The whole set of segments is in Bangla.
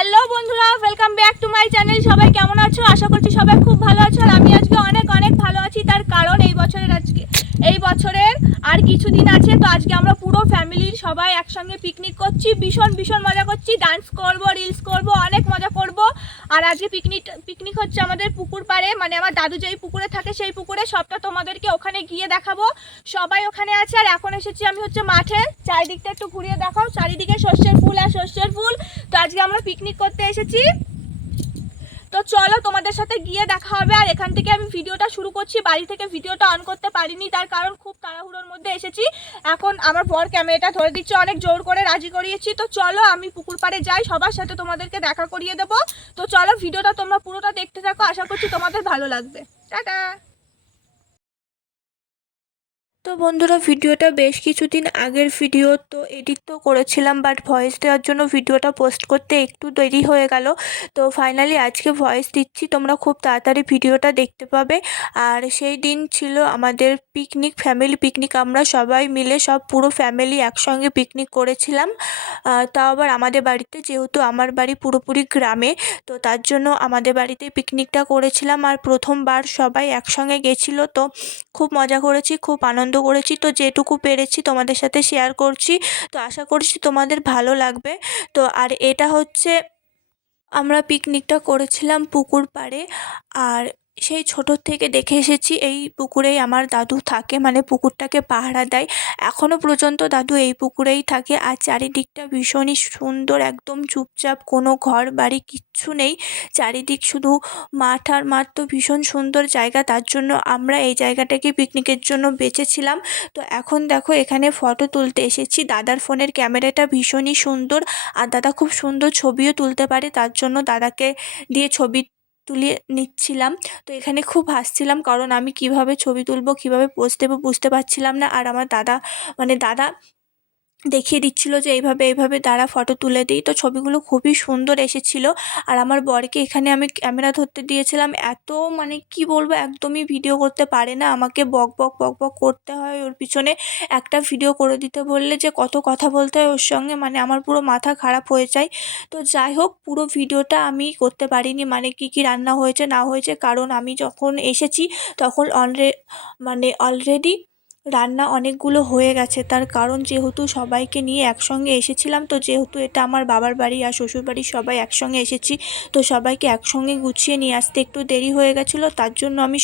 হ্যালো বন্ধুরা, welcome back to my channel. সবাই কেমন আছো? আশা করছি সবাই খুব ভালো আছো। আর আমি আজকে অনেক ভালো আছি। তার কারণ এই বছরের আর কিছুদিন আছে। তো আজকে আমরা পুরো ফ্যামিলির সবাই একসঙ্গে পিকনিক করছি। ভীষণ মজা করছি, ডান্স করব, রিলস করব, অনেক মজা করব। আর আজকে পিকনিক হচ্ছে আমাদের পুকুর পাড়ে, মানে আমার দাদু যেই পুকুরে থাকে সেই পুকুরে। সবটা তোমাদেরকে ওখানে গিয়ে দেখাবো। সবাই ওখানে আছে। আর এখন এসেছি আমি হচ্ছে মাঠে। চারিদিকটা একটু ঘুরিয়ে দেখাও। চারিদিকে সর্ষের ফুল আর সর্ষের ফুল। তো আজকে আমরা পিকনিক করতে এসেছি। তো চলো তোমাদের সাথে গিয়ে দেখা হবে। আর এখান থেকে আমি ভিডিওটা শুরু করছি। বাড়ি থেকে ভিডিওটা অন করতে পারিনি, তার কারণ খুব তাড়াহুড়োর মধ্যে এসেছি। এখন আমার বর ক্যামেরাটা ধরে দিচ্ছে, অনেক জোর করে রাজি করিয়েছি। তো চলো আমি পুকুর পাড়ে যাই, সবার সাথে তোমাদেরকে দেখা করিয়ে দেবো। তো চলো ভিডিওটা তোমরা পুরোটা দেখতে থাকো, আশা করছি তোমাদের ভালো লাগবে। টাটা। তো বন্ধুরা, ভিডিওটা বেশ কিছুদিন আগের ভিডিও। তো এডিট তো করেছিলাম, বাট ভয়েস দেওয়ার জন্য ভিডিওটা পোস্ট করতে একটু দেরি হয়ে গেল। তো ফাইনালি আজকে ভয়েস দিচ্ছি, তোমরা খুব তাড়াতাড়ি ভিডিওটা দেখতে পাবে। আর সেই দিন ছিল আমাদের পিকনিক, ফ্যামিলি পিকনিক। আমরা সবাই মিলে পুরো ফ্যামিলি একসঙ্গে পিকনিক করেছিলাম। তাও আবার আমাদের বাড়িতে, যেহেতু আমার বাড়ি পুরোপুরি গ্রামে, তো তার জন্য আমাদের বাড়িতে পিকনিকটা করেছিলাম। আর প্রথমবার সবাই একসঙ্গে গেছিলো, তো খুব মজা করেছি, খুব আনন্দ করেছি। তো যেটুকু পেরেছি তোমাদের সাথে শেয়ার করছি। তো আশা করছি তোমাদের ভালো লাগবে। তো আর এটা হচ্ছে, আমরা পিকনিকটা করেছিলাম পুকুর পাড়ে। আর সেই ছোট থেকে দেখে এসেছি এই পুকুরেই আমার দাদু থাকে, মানে পুকুরটাকে পাহারা দেয়। এখনও পর্যন্ত দাদু এই পুকুরেই থাকে। আর চারিদিকটা ভীষণই সুন্দর, একদম চুপচাপ, কোনো ঘর বাড়ি কিচ্ছু নেই। চারিদিক শুধু মাঠ আর মাঠ। তো ভীষণ সুন্দর জায়গা, তার জন্য আমরা এই জায়গাটাকে পিকনিকের জন্য বেছেছিলাম। তো এখন দেখো, এখানে ফটো তুলতে এসেছি। দাদার ফোনের ক্যামেরাটা ভীষণই সুন্দর, আর দাদা খুব সুন্দর ছবিও তুলতে পারে, তার জন্য দাদাকে দিয়ে ছবি তুলে নিচ্ছিলাম। তো এখানে খুব হাসছিলাম, কারণ আমি কিভাবে ছবি তুলবো, কিভাবে পোজ দেবো বুঝতে পারছিলাম না। আর আমার দাদা দেখিয়ে দিচ্ছিল যে এইভাবে দাঁড়া, ফটো তুলে দিই। তো ছবিগুলো খুবই সুন্দর এসেছিল। আর আমার বরকে এখানে আমি ক্যামেরা ধরতে দিয়েছিলাম। এত মানে কি বলবো, একদমই ভিডিও করতে পারে না, আমাকে বক বক করতে হয় ওর পিছনে। একটা ভিডিও করে দিতে বললে যে কত কথা বলতে হয় ওর সঙ্গে, মানে আমার পুরো মাথা খারাপ হয়ে যায়। তো যাই হোক, পুরো ভিডিওটা আমি করতে পারিনি, মানে কি রান্না হয়েছে না হয়েছে, কারণ আমি যখন এসেছি তখন অলরেডি রান্না অনেকগুলো হয়ে গেছে। তার কারণ যেহেতু সবাইকে নিয়ে একসঙ্গে এসেছিলাম, তো যেহেতু এটা আমার বাবার বাড়ি আর শ্বশুর বাড়ি, সবাই একসঙ্গে এসেছি, তো সবাইকে একসঙ্গে গুছিয়ে নিয়ে আসতে একটু দেরি হয়ে গেছিলো। তার জন্য আমি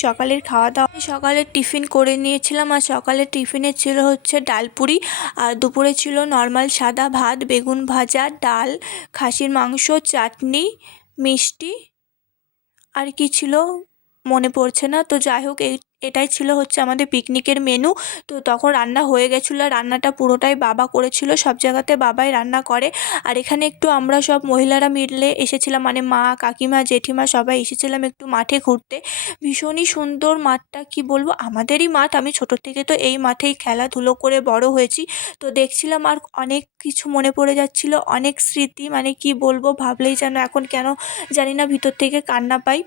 সকালের টিফিন করে নিয়েছিলাম। আর সকালের টিফিনে ছিল হচ্ছে ডালপুরি। আর দুপুরে ছিল নর্মাল সাদা ভাত, বেগুন ভাজা, ডাল, খাসির মাংস, চাটনি, মিষ্টি, আর কি ছিল মনে পড়ছে না। তো যাই হোক, এটাই ছিল হচ্ছে আমাদের পিকনিকের মেনু। তো তখন রান্না হয়ে গেছিলো, রান্নাটা পুরোটাই বাবা করেছিল, সব জায়গাতে বাবাই রান্না করে। আর এখানে একটু আমরা সব মহিলারা মিলে এসেছিলাম, মানে মা, কাকিমা, জেঠিমা সবাই এসেছিলাম একটু মাঠে ঘুরতে। ভীষণই সুন্দর মাঠটা, কি বলবো, আমাদেরই মাঠ। আমি ছোটো থেকে তো এই মাঠেই খেলাধুলো করে বড় হয়েছি। তো দেখছিলাম আর অনেক কিছু মনে পড়ে যাচ্ছিল, অনেক স্মৃতি, মানে কি বলবো, ভাবলেই যেন এখন কেন জানি না ভিতর থেকে কান্না পাই।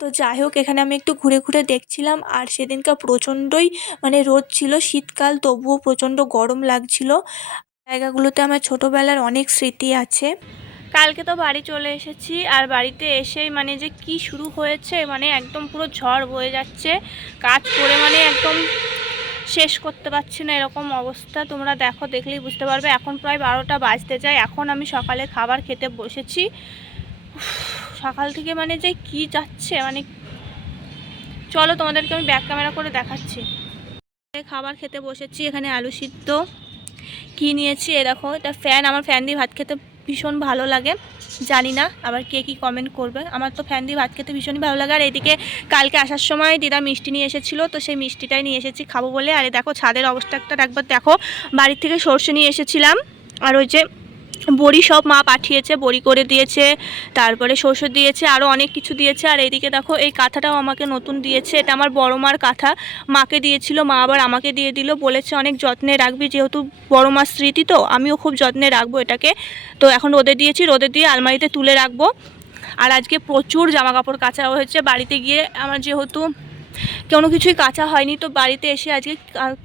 তো যাই হোক, এখানে আমি একটু ঘুরে দেখছিলাম। আর সেদিনকার প্রচণ্ডই মানে রোদ ছিল, শীতকাল, তবুও প্রচণ্ড গরম লাগছিল। জায়গাগুলোতে আমার ছোটোবেলার অনেক স্মৃতি আছে। কালকে তো বাড়ি চলে এসেছি। আর বাড়িতে এসেই মানে যে কি শুরু হয়েছে, মানে একদম পুরো ঝড় বয়ে যাচ্ছে। কাজ করে মানে একদম শেষ করতে পারছি না, এরকম অবস্থা। তোমরা দেখলেই বুঝতে পারবে। এখন প্রায় 12টা বাজতে যায়। এখন আমি সকালে খাবার খেতে বসেছি। সকাল থেকে মানে যে কি যাচ্ছে, মানে চলো তোমাদেরকে আমি ব্যাক ক্যামেরা করে দেখাচ্ছি। খাবার খেতে বসেছি, এখানে আলু সিদ্ধ কি নিয়েছি, এ দেখো, এটা ফ্যান। আমার ফ্যান দিয়ে ভাত খেতে ভীষণ ভালো লাগে। জানি না আবার কে কি কমেন্ট করবে, আমার তো ফ্যান দিয়ে ভাত খেতে ভীষণই ভালো লাগে। আর এদিকে কালকে আসার সময় দিদা মিষ্টি নিয়ে এসেছিলো, তো সেই মিষ্টিটাই নিয়ে এসেছি খাবো বলে। আর দেখো ছাদের অবস্থাটা একবার দেখো। বাড়ির থেকে সর্ষে নিয়ে এসেছিলাম। আর ওই যে বড়ি সব মা পাঠিয়েছে, বড়ি করে দিয়েছে, তারপরে সর্ষে দিয়েছে, আরও অনেক কিছু দিয়েছে। আর এইদিকে দেখো, এই কাঁথাটাও আমাকে নতুন দিয়েছে। এটা আমার বড় মার কাঁথা, মাকে দিয়েছিল, মা আবার আমাকে দিয়ে দিল। বলেছে অনেক যত্নে রাখবি, যেহেতু বড় মার স্মৃতি, তো আমিও খুব যত্নে রাখবো এটাকে। তো এখন রোদে দিয়েছি, রোদে দিয়ে আলমারিতে তুলে রাখবো। আর আজকে প্রচুর জামা কাপড় কাচা হয়েছে বাড়িতে গিয়ে। আমার যেহেতু কোনো কিছুই কাঁচা হয়নি। তো বাড়িতে এসে আজকে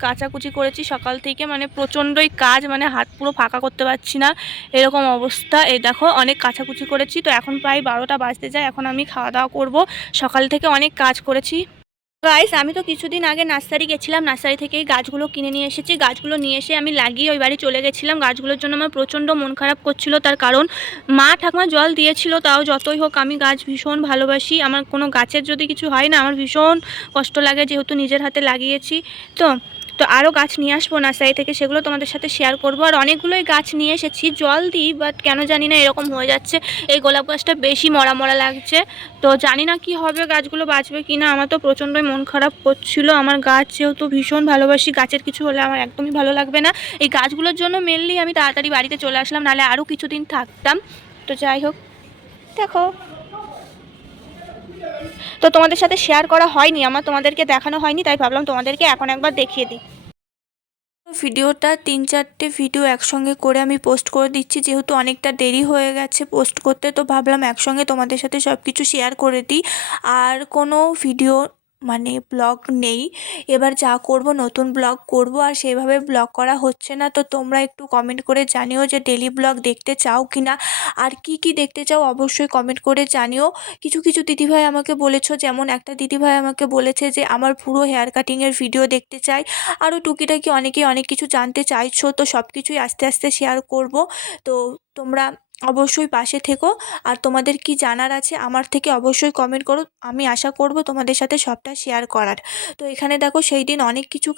কাচাকুচি করেছি সকাল থেকে, মানে প্রচণ্ডই কাজ, মানে হাত পুরো ফাঁকা করতে পারছি না, এরকম অবস্থা। এই দেখো অনেক কাচাকুচি করেছি। তো এখন প্রায় 12টা বাজতে যায়, এখন আমি খাওয়া দাওয়া করব। সকাল থেকে অনেক কাজ করেছি। গাইস, আমি তো কিছুদিন আগে নার্সারি গেছিলাম, নার্সারি থেকেই গাছগুলো কিনে নিয়ে এসেছি। গাছগুলো নিয়ে এসে আমি লাগিয়ে ওই বাড়ি চলে গেছিলাম। গাছগুলোর জন্য আমার প্রচণ্ড মন খারাপ করছিল, তার কারণ মা ঠাকুমা জল দিয়েছিল, তাও যতই হোক আমি গাছ ভীষণ ভালোবাসি। আমার কোনো গাছের যদি কিছু হয় না, আমার ভীষণ কষ্ট লাগে, যেহেতু নিজের হাতে লাগিয়েছি। তো তো আরও গাছ নিয়ে আসবো নার্সারি থেকে, সেগুলো তোমাদের সাথে শেয়ার করবো। আর অনেকগুলোই গাছ নিয়ে এসেছি, জল দিই, বাট কেন জানি না এরকম হয়ে যাচ্ছে। এই গোলাপ গাছটা বেশি মরা মরা লাগছে। তো জানি না কি হবে, গাছগুলো বাঁচবে কি না। আমার তো প্রচণ্ডই মন খারাপ করছিল। আমার গাছ যেহেতু ভীষণ ভালোবাসি, গাছের কিছু হলে আমার একদমই ভালো লাগবে না। এই গাছগুলোর জন্য মেনলি আমি তাড়াতাড়ি বাড়িতে চলে আসলাম, নাহলে আরও কিছুদিন থাকতাম। তো যাই হোক, দেখো, তো তোমাদের সাথে শেয়ার করা হয়নি, আমার তোমাদেরকে দেখানো হয়নি, তাই ভাবলাম তোমাদেরকে এখন একবার দেখিয়ে দিই। ভিডিওটা 3-4টে ভিডিও একসঙ্গে করে আমি পোস্ট করে দিচ্ছি, যেহেতু অনেকটা দেরি হয়ে গেছে পোস্ট করতে। তো ভাবলাম একসঙ্গে তোমাদের সাথে সব কিছু শেয়ার করে দিই। আর কোনো ভিডিও মানে ব্লগ নেই, এবার যা করব নতুন ব্লগ করব, আর সেভাবে ব্লগ করা হচ্ছে না। তো তোমরা একটু কমেন্ট করে জানিও যে ডেলি ব্লগ দেখতে চাও কি না, আর কি কি দেখতে চাও অবশ্যই কমেন্ট করে জানিও। কিছু কিছু দিদিভাই আমাকে বলেছো, যেমন একটা দিদিভাই আমাকে বলেছে যে আমার পুরো হেয়ার কাটিংয়ের ভিডিও দেখতে চাই। আরও টুকিটাকি অনেকেই অনেক কিছু জানতে চাইছো, তো সব কিছুই আস্তে আস্তে শেয়ার করব। তো তোমরা অবশ্যই পাশে থেকো, আর তোমাদের কি জানার আছে আমার থেকে অবশ্যই কমেন্ট করো, আমি আশা করব তোমাদের সাথে সবটা শেয়ার করার। তো এখানে দেখো সেই দিন অনেক কিছু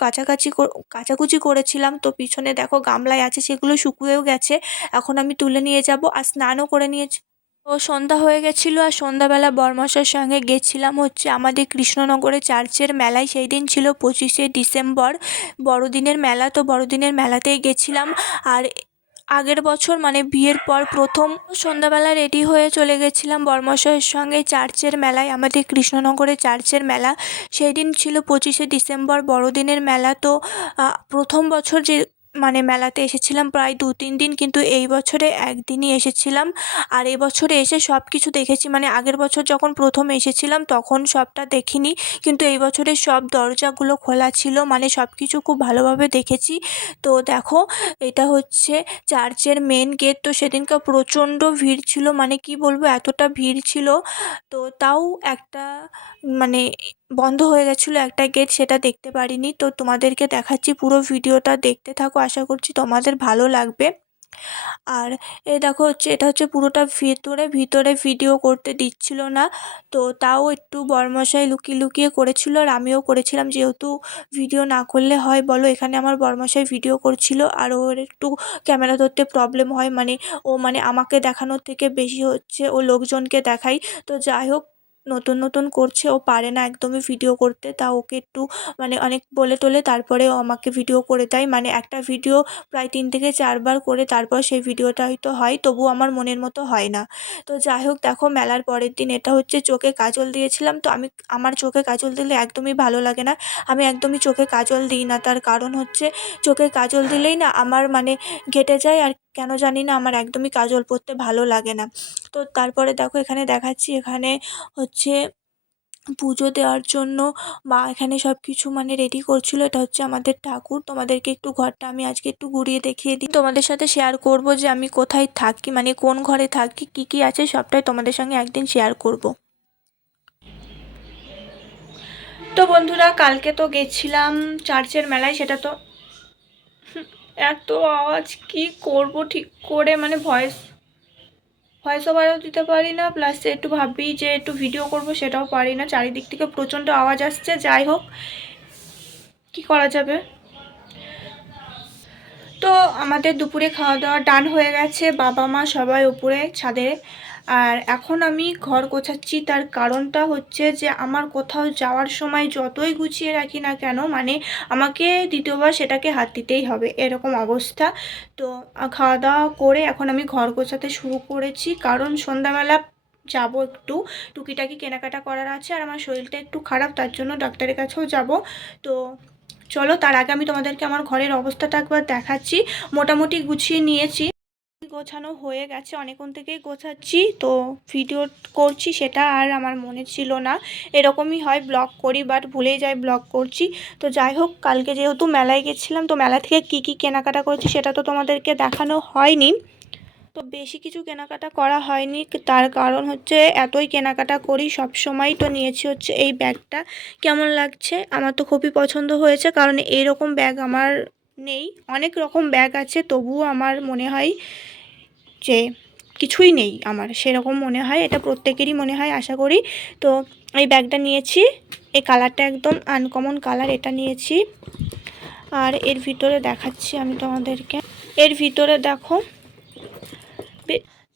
কাচাকুচি করেছিলাম, তো পিছনে দেখো গামলায় আছে, সেগুলো শুকিয়েও গেছে। এখন আমি তুলে নিয়ে যাব, আর স্নানও করে নিয়েছি। তো সন্ধ্যা হয়ে গেছিলো, আর সন্ধ্যাবেলা বরমশার সঙ্গে গেছিলাম হচ্ছে আমাদের কৃষ্ণনগরে চার্চের মেলায়। সেই দিন ছিল 25শে ডিসেম্বর, বড়দিনের মেলা। তো বড়দিনের মেলাতেই গেছিলাম। আর আগের বছর মানে বিয়ের পর প্রথম সন্ধ্যাবেলা রেডি হয়ে চলে গেছিলাম বরমশাইয়ের সঙ্গে চার্চের মেলায়, আমাদের কৃষ্ণনগরে চার্চের মেলা। সেই দিন ছিল 25শে ডিসেম্বর, বড়দিনের মেলা। তো প্রথম বছর যে মানে মেলাতে এসেছিলাম প্রায় 2-3 দিন, কিন্তু এই বছরে একদিনই এসেছিলাম। আর এবছরে এসে সব কিছু দেখেছি, মানে আগের বছর যখন প্রথম এসেছিলাম তখন সবটা দেখিনি, কিন্তু এই বছরে সব দরজাগুলো খোলা ছিল, মানে সব কিছু খুব ভালোভাবে দেখেছি। তো দেখো, এটা হচ্ছে চার্চের মেন গেট। তো সেদিনকে প্রচণ্ড ভিড় ছিল, মানে কি বলবো, এতটা ভিড় ছিল। তো তাও একটা মানে বন্ধ হয়ে গেছিলো একটা গেট, সেটা দেখতে পারিনি। তো তোমাদেরকে দেখাচ্ছি, পুরো ভিডিওটা দেখতে থাকো, আশা করছি তোমাদের ভালো লাগবে। আর দেখো হচ্ছে, এটা হচ্ছে পুরোটা ভিতরে ভিতরে ভিডিও করতে দিচ্ছিল না, তো তাও একটু বরমশাই লুকিয়ে লুকিয়ে করেছিল, আর আমিও করেছিলাম, যেহেতু ভিডিও না করলে হয় বলো। এখানে আমার বরমশাই ভিডিও করছিল, আর ওর একটু ক্যামেরা ধরতে প্রবলেম হয়, মানে ও মানে আমাকে দেখানোর থেকে বেশি হচ্ছে ও লোকজনকে দেখাই। তো যাই হোক, নতুন নতুন করছে, ও পারে না একদমই ভিডিও করতে, তা ওকে একটু মানে অনেক বলে টোলে তারপরে ও আমাকে ভিডিও করে দেয়। মানে একটা ভিডিও প্রায় 3 থেকে 4 বার করে তারপর সেই ভিডিওটা হয়তো হয়, তবু আমার মনের মতো হয় না। তো যাই হোক, দেখো মেলার পরের দিন এটা হচ্ছে চোখে কাজল দিয়েছিলাম। তো আমার চোখে কাজল দিলে একদমই ভালো লাগে না, আমি একদমই চোখে কাজল দিই না। তার কারণ হচ্ছে চোখে কাজল দিলেই না আমার মানে ঘেঁটে যায়, আর কেন জানি না আমার একদমই কাজল পরতে ভালো লাগে না। তো তারপরে দেখো এখানে দেখাচ্ছি, এখানে হচ্ছে পুজো দেওয়ার জন্য মা এখানে সব কিছু মানে রেডি করছিল। এটা হচ্ছে আমাদের ঠাকুর। তোমাদেরকে একটু ঘরটা আমি আজকে একটু ঘুরিয়ে দেখিয়ে দিই, তোমাদের সাথে শেয়ার করব যে আমি কোথায় থাকি, মানে কোন ঘরে থাকি, কি কি আছে সবটাই তোমাদের সঙ্গে একদিন শেয়ার করব। তো বন্ধুরা, কালকে তো গেছিলাম চার্চের মেলায়, সেটা তো এত আওয়াজ কি করব ঠিক করে, মানে ভয়েস ওভারও দিতে পারি না, প্লাস একটু ভাবি যে একটু ভিডিও করব, সেটাও পারি না, চারিদিক থেকে প্রচণ্ড আওয়াজ আসছে। যাই হোক, কি করা যাবে। তো আমাদের দুপুরে খাওয়া দাওয়া ডান হয়ে গেছে, বাবা মা সবাই উপরে ছাদে। আর এখন আমি ঘর গোছাচ্ছি, তার কারণটা হচ্ছে যে আমার কোথাও যাওয়ার সময় যতই গুছিয়ে রাখি না কেন, মানে আমাকে দ্বিতীয়বার সেটাকে হাত দিতেই হবে, এরকম অবস্থা। তো খাওয়া দাওয়া করে এখন আমি ঘর গোছাতে শুরু করেছি, কারণ সন্ধ্যাবেলা যাব, একটু টুকিটাকি কেনাকাটা করার আছে, আর আমার শরীরটা একটু খারাপ, তার জন্য ডাক্তারের কাছেও যাব। তো চলো, তার আগে আমি তোমাদেরকে আমার ঘরের অবস্থাটা একবার দেখাচ্ছি। মোটামুটি গুছিয়ে নিয়েছি। গোছানো হয়ে গেছে, অনেকক্ষণ থেকেই গোছাচ্ছি, তো ভিডিও করছি সেটা আর আমার মনে ছিল না। এরকমই হয়, ব্লগ করি বাট ভুলেই যাই ব্লগ করছি। তো যাই হোক, কালকে যেহেতু মেলায় গেছিলাম, তো মেলা থেকে কি কি কেনাকাটা করেছি সেটা তো তোমাদেরকে দেখানো হয়নি। তো বেশি কিছু কেনাকাটা করা হয়নি, তার কারণ হচ্ছে এতই কেনাকাটা করি সব সময়। তো নিয়েছি হচ্ছে এই ব্যাগটা, কেমন লাগছে? আমার তো খুবই পছন্দ হয়েছে, কারণ এইরকম ব্যাগ আমার নেই। অনেক রকম ব্যাগ আছে, তবুও আমার মনে হয় যে কিছুই নেই আমার, সেরকম মনে হয়। এটা প্রত্যেকেরই মনে হয় আশা করি। তো এই ব্যাগটা নিয়েছি, এই কালারটা একদম আনকমন কালার, এটা নিয়েছি। আর এর ভিতরে দেখাচ্ছি আমি তোমাদেরকে, এর ভিতরে দেখো।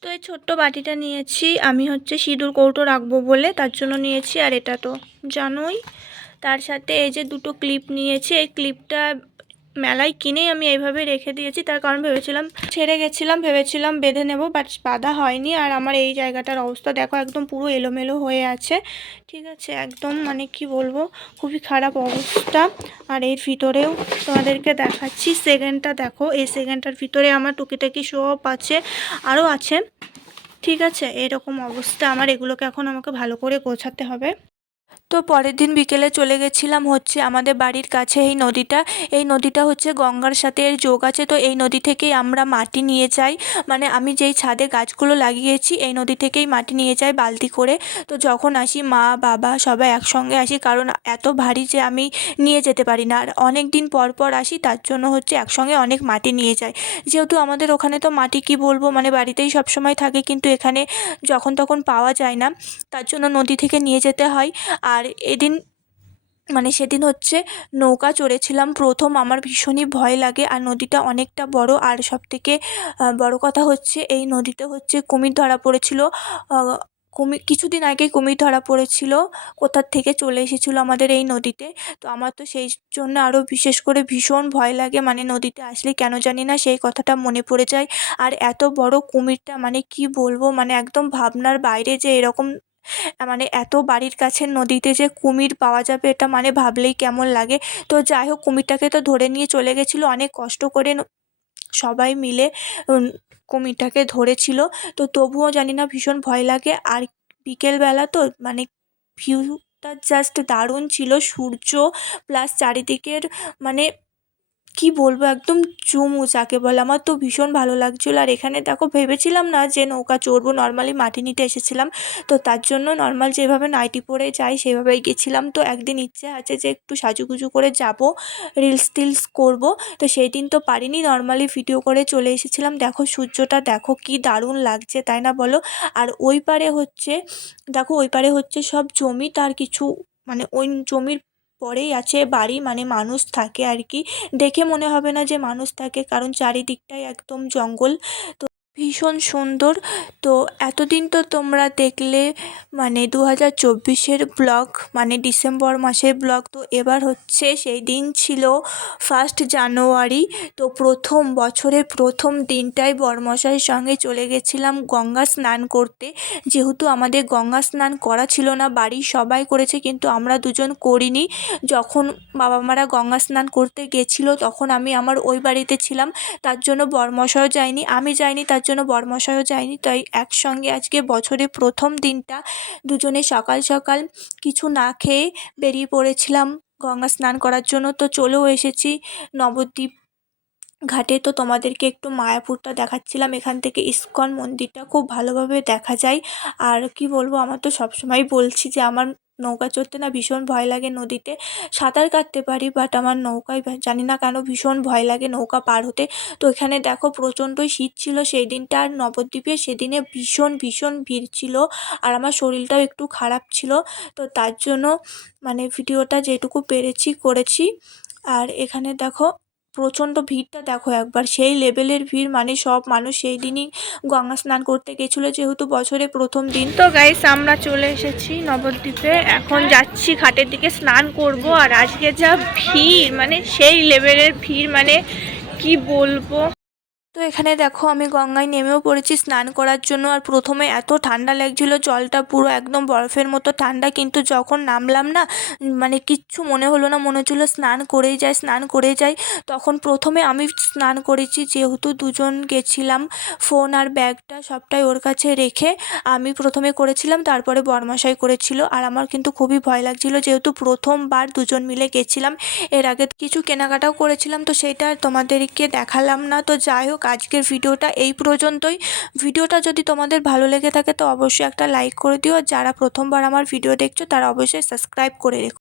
তো এই ছোট্ট বাটিটা নিয়েছি আমি হচ্ছে সিঁদুর কৌটো রাখবো বলে, তার জন্য নিয়েছি। আর এটা তো জানোই। তার সাথে এই যে দুটো ক্লিপ নিয়েছি, এই ক্লিপটা মেলায় কিনেই আমি এইভাবে রেখে দিয়েছি, তার কারণ ভেবেছিলাম ছেড়ে গেছিলাম, ভেবেছিলাম বেঁধে নেব, বাট বাঁধা হয়নি। আর আমার এই জায়গাটার অবস্থা দেখো, একদম পুরো এলোমেলো হয়ে আছে, ঠিক আছে? একদম মানে কি বলবো, খুবই খারাপ অবস্থা। আর এর ভিতরেও তোমাদেরকে দেখাচ্ছি, সেকেন্ডটা দেখো, এই সেকেন্ডটার ভিতরে আমার টুকিটাকি সব আছে, আরও আছে, ঠিক আছে? এরকম অবস্থা আমার, এগুলোকে এখন আমাকে ভালো করে গোছাতে হবে। তো পরের দিন বিকেলে চলে গেছিলাম হচ্ছে আমাদের বাড়ির কাছে এই নদীটা হচ্ছে গঙ্গার সাথে এর যোগ আছে। তো এই নদী থেকেই আমরা মাটি নিয়ে যাই, মানে আমি যেই ছাদে গাছগুলো লাগিয়েছি এই নদী থেকেই মাটি নিয়ে যাই বালতি করে। তো যখন আসি মা বাবা সবাই একসঙ্গে আসি, কারণ এত ভারী যে আমি নিয়ে যেতে পারি না, আর অনেক দিন পর পর আসি, তার জন্য হচ্ছে একসঙ্গে অনেক মাটি নিয়ে যাই। যেহেতু আমাদের ওখানে তো মাটি কি বলবো, মানে বাড়িতেই সব সময় থাকে, কিন্তু এখানে যখন তখন পাওয়া যায় না, তার জন্য নদী থেকে নিয়ে যেতে হয়। আর এদিন মানে সেদিন হচ্ছে নৌকা চড়েছিলাম প্রথম, আমার ভীষণই ভয় লাগে। আর নদীটা অনেকটা বড়, আর সবথেকে বড় কথা হচ্ছে এই নদীতে হচ্ছে কুমির ধরা পড়েছিল। কুমির কিছুদিন আগে কুমির ধরা পড়েছিল, কোথার থেকে চলে এসেছিলো আমাদের এই নদীতে। তো আমার তো সেই জন্য আরও বিশেষ করে ভীষণ ভয় লাগে, মানে নদীতে আসলে কেন জানি না সেই কথাটা মনে পড়ে যায়। আর এত বড় কুমিরটা, মানে কি বলবো, মানে একদম ভাবনার বাইরে যে এরকম, মানে এত বাড়ির কাছের নদীতে যে কুমির পাওয়া যাবে, এটা মানে ভাবলেই কেমন লাগে। তো যাই হোক, কুমিরটাকে তো ধরে নিয়ে চলে গেছিলো অনেক কষ্ট করে, সবাই মিলে কুমিরটাকে ধরেছিল। তো তবুও জানি না ভীষণ ভয় লাগে। আর বিকেলবেলা তো মানে ভিউটা জাস্ট দারুণ ছিল, সূর্য প্লাস চারিদিকের, মানে কি বলবো, একদম চুমু যাকে বলে, আমার তো ভীষণ ভালো লাগছিলো। আর এখানে দেখো, ভেবেছিলাম না যে নৌকা চড়বো, নর্মালি মাটি নিতে এসেছিলাম, তো তার জন্য নর্মাল যেভাবে নাইটি পরে যাই সেভাবেই গেছিলাম। তো একদিন ইচ্ছে আছে যে একটু সাজুগুজু করে যাব, রিলস টিলস করব, তো সেই দিন তো পারিনি, নর্মালি ভিডিও করে চলে এসেছিলাম। দেখো সূর্যটা দেখো কি দারুণ লাগছে, তাই না বলো? আর ওই পারে হচ্ছে, দেখো ওই পারে হচ্ছে সব জমি, তার কিছু মানে ওই জমির পরেই আছে বাড়ি, মানে মানুষ থাকে আর কি। দেখে মনে হবে না যে মানুষ থাকে, কারণ চারিদিকটাই একদম জঙ্গল, ভীষণ সুন্দর। তো এতদিন তো তোমরা দেখলে মানে 2024-এর ব্লগ, মানে ডিসেম্বর মাসের ব্লগ। তো এবার হচ্ছে সেই দিন ছিল 1 জানুয়ারি। তো প্রথম বছরের প্রথম দিনটাই বরমশাইয়ের সঙ্গে চলে গেছিলাম গঙ্গা স্নান করতে। যেহেতু আমাদের গঙ্গা স্নান করা ছিল না, বাড়ির সবাই করেছে কিন্তু আমরা দুজন করিনি। যখন বাবা মারা গঙ্গা স্নান করতে গেছিলো তখন আমি আমার ওই বাড়িতে ছিলাম, তার জন্য বরমশাইও যায়নি, আমি যাইনি, তার জন্য বরমশাইও যায়নি। তাই একসঙ্গে আজকে বছরের প্রথম দিনটা দুজনে সকাল সকাল কিছু না খেয়ে বেরিয়ে পড়েছিলাম গঙ্গা স্নান করার জন্য। তো চলেও এসেছি নবদ্বীপ ঘাটে। তো তোমাদেরকে একটু মায়াপুরটা দেখাচ্ছিলাম, এখান থেকে ইস্কন মন্দিরটা খুব ভালোভাবে দেখা যায়। আর কি বলবো, আমার তো সবসময় বলছি যে আমার নৌকা চড়তে না ভীষণ ভয় লাগে, নদীতে সাঁতার কাটতে পারি বাট আমার নৌকায় জানি না কেন ভীষণ ভয় লাগে নৌকা পার হতে। তো এখানে দেখো প্রচণ্ডই শীত ছিল সেই দিনটা, আর নবদ্বীপে সেদিনে ভীষণ ভীষণ ভিড় ছিল, আর আমার শরীরটাও একটু খারাপ ছিল। তো তার জন্য মানে ভিডিওটা যেটুকু পেরেছি করেছি। আর এখানে দেখো প্রচণ্ড ভিড়টা দেখো একবার, সেই লেভেলের ভিড়, মানে সব মানুষ সেই দিনই গঙ্গা স্নান করতে গেছিলো যেহেতু বছরের প্রথম দিন। তো গাইস, আমরা চলে এসেছি নবদ্বীপে, এখন যাচ্ছি ঘাটের দিকে স্নান করব। আর আজকে যা ভিড়, মানে সেই লেভেলের ভিড়, মানে কি বলবো। তো তো এখানে দেখো আমি গঙ্গায় নেমেও পড়েছি স্নান করার জন্য। আর প্রথমে এত ঠান্ডা লাগছিল, জলটা পুরো একদম বরফের মতো ঠান্ডা, কিন্তু যখন নামলাম না মানে কিচ্ছু মনে হলো না, মনে হচ্ছিলো স্নান করেই যাই স্নান করে যাই। তখন প্রথমে আমি স্নান করেছি, যেহেতু দুজন গেছিলাম, ফোন আর ব্যাগটা সবটাই ওর কাছে রেখে আমি প্রথমে করেছিলাম, তারপরে বরমশাই করেছিল। আর আমার কিন্তু খুবই ভয় লাগছিল, যেহেতু প্রথমবার দুজন মিলে গেছিলাম। এর আগে কিছু কেনাকাটাও করেছিলাম, তো সেটা আর তোমাদেরকে দেখালাম না। তো যাই হোক, আজকের ভিডিওটা এই পর্যন্তই। ভিডিওটা যদি তোমাদের ভালো লেগে থাকে তো অবশ্যই একটা লাইক করে দিও। আর যারা প্রথমবার আমার ভিডিও দেখছো তারা অবশ্যই সাবস্ক্রাইব করে রেখো।